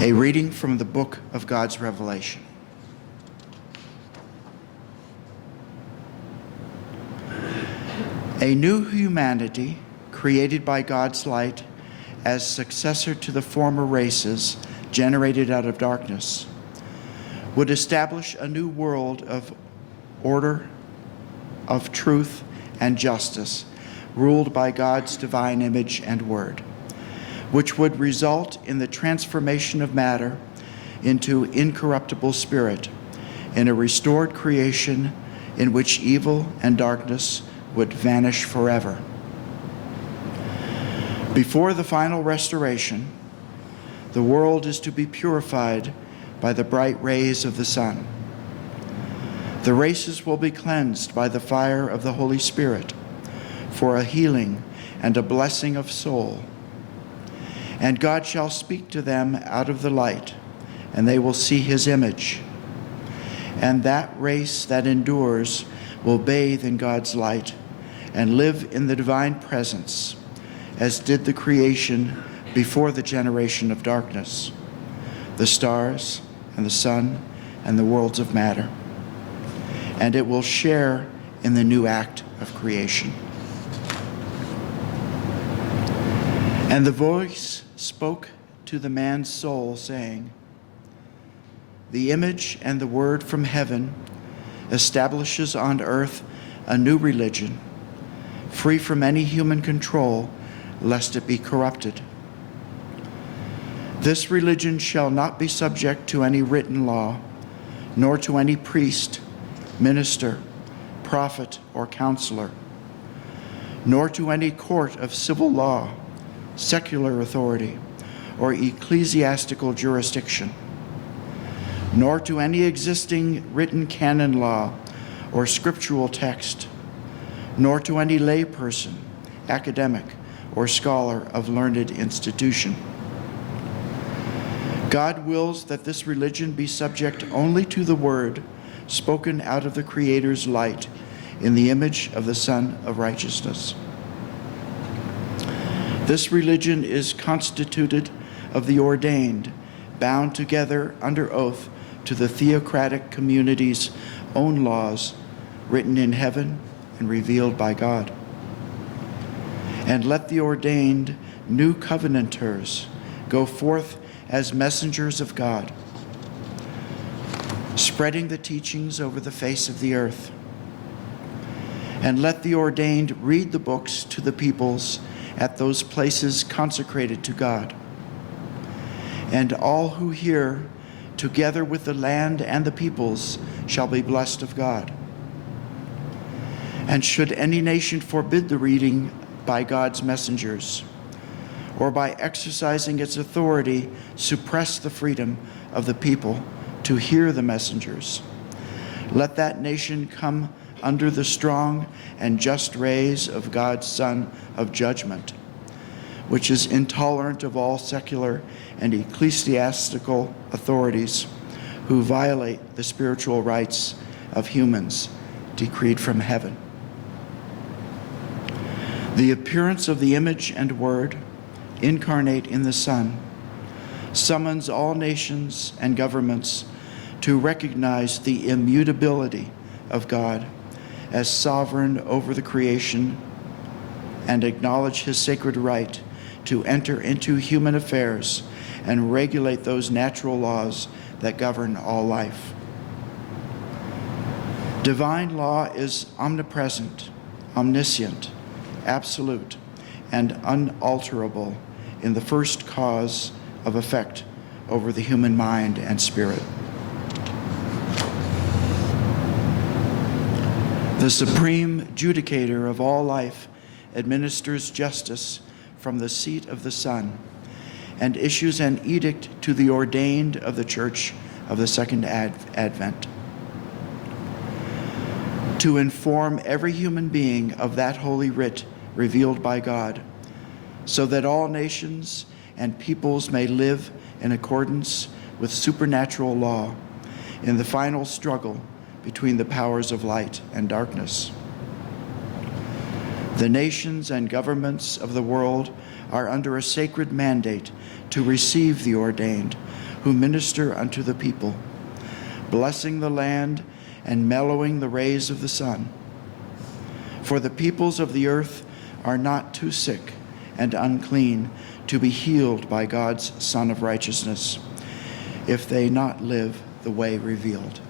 A reading from the book of God's Revelation. A new humanity, created by God's light as successor to the former races generated out of darkness, would establish a new world of order, of truth and justice, ruled by God's divine image and word, which would result in the transformation of matter into incorruptible spirit, in a restored creation in which evil and darkness would vanish forever. Before the final restoration, the world is to be purified by the bright rays of the sun. The races will be cleansed by the fire of the Holy Spirit for a healing and a blessing of soul. And God shall speak to them out of the light, and they will see his image. And that race that endures will bathe in God's light and live in the divine presence, as did the creation before the generation of darkness, the stars and the sun and the worlds of matter. And it will share in the new act of creation. And the voice spoke to the man's soul, saying, "The image and the word from heaven establishes on earth a new religion, free from any human control, lest it be corrupted. This religion shall not be subject to any written law, nor to any priest, minister, prophet, or counselor, nor to any court of civil law, secular authority, or ecclesiastical jurisdiction, nor to any existing written canon law or scriptural text, nor to any lay person, academic, or scholar of learned institution. God wills that this religion be subject only to the word spoken out of the Creator's light in the image of the Son of Righteousness. This religion is constituted of the ordained, bound together under oath to the theocratic community's own laws, written in heaven and revealed by God. And let the ordained new covenanters go forth as messengers of God, spreading the teachings over the face of the earth. And let the ordained read the books to the peoples at those places consecrated to God. And all who hear, together with the land and the peoples, shall be blessed of God. And should any nation forbid the reading by God's messengers, or by exercising its authority suppress the freedom of the people to hear the messengers, let that nation come under the strong and just rays of God's Son of judgment, which is intolerant of all secular and ecclesiastical authorities who violate the spiritual rights of humans decreed from heaven. The appearance of the image and word, incarnate in the Son, summons all nations and governments to recognize the immutability of God as sovereign over the creation and acknowledge his sacred right to enter into human affairs and regulate those natural laws that govern all life. Divine law is omnipresent, omniscient, absolute, and unalterable in the first cause of effect over the human mind and spirit. The supreme judicator of all life administers justice from the seat of the sun and issues an edict to the ordained of the Church of the Second Advent to inform every human being of that holy writ revealed by God, so that all nations and peoples may live in accordance with supernatural law in the final struggle between the powers of light and darkness. The nations and governments of the world are under a sacred mandate to receive the ordained, who minister unto the people, blessing the land and mellowing the rays of the sun. For the peoples of the earth are not too sick and unclean to be healed by God's Son of Righteousness, if they not live the way revealed.